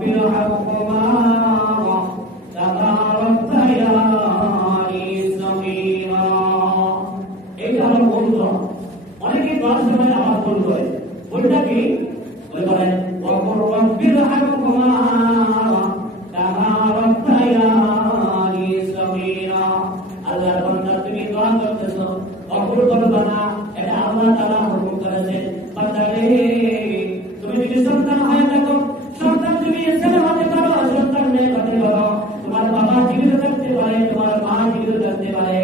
রব্বির হামহুমা কামা রাব্বায়ানি সগীরা। এটা হলো মূল দোয়া। অনেকে দোয়ার সময় আবার ভুল করে। ভুলটা কি? বলেন ওয়াকুর রব্বির হামহুমা কামা রাব্বায়ানি সগীরা। আল্লাহর বান্দা তুমি দোয়া করতেছো, অকুল করবা না, এটা আল্লাহ তাআলা হুকুম করেছেন। বান্দারে তুমি যদি সন্তান হয়ে থাকো, সন্তান তুমি ছেলে হতে পারো, সন্তান মেয়ে হতে পারো, তোমার বাবা জীবিত থাকতে পারে, তোমার মা জীবিত থাকতে পারে,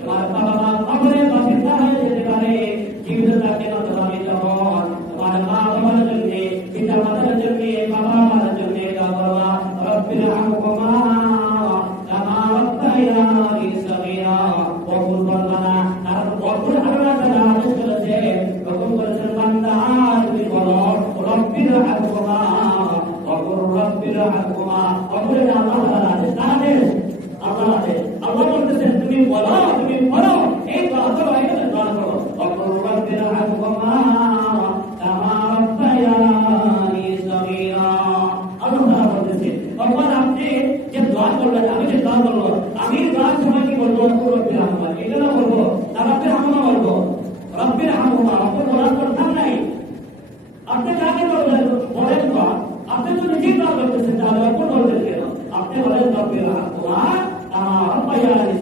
তোমার বাবা মা কবরে বাসিন্দা হয়ে যেতে পারে। জীবিত থাকতে আমি যখন তোমার মা বাবার জন্য, পিতা মাতার জন্য, বাবা মার জন্য দোয়া করবা, রব্বির হামহুমা কামা রাব্বায়ানি সগীরা। অকুল করবা না, কারণ অকুল আল্লাহ তাআলা আদেশ করেছেন, হুকুম করেছেন বান্দা তুমি বলো রব্বির হামহুমা, অকুল রব্বির হামহুমা। অকুল আল্লাহ তাআলা আদেশ, আল্লাহ আদেশ। আল্লাহ বলতেছেন তুমি বলো, তুমি বলো, এই দোয়া করো, এই দোয়া করো, অকুল রব্বির হামহুমা কামা রাব্বায়ানি সগীরা। আল্লাহ তাআলা বলতেছেন তখন আপনি যে দোয়া করবেন, আমি যে দোয়া করবো, আমি দোয়ার সময় কি বলবো? রব্বির হামহুমা, এটা না বলবো না রব্বির হামহুমা বলবো? রব্বির হামহুমা অকুল বলার দরকার নাই। আপনি কাকে বলবেন? বলেন তো, আপনি তো নিজেই দোয়া করতেছেন, তাহলে অকুল বলবেন কেন? আপনি বলেন রব্বির হামহুমা কামা রাব্বায়ানি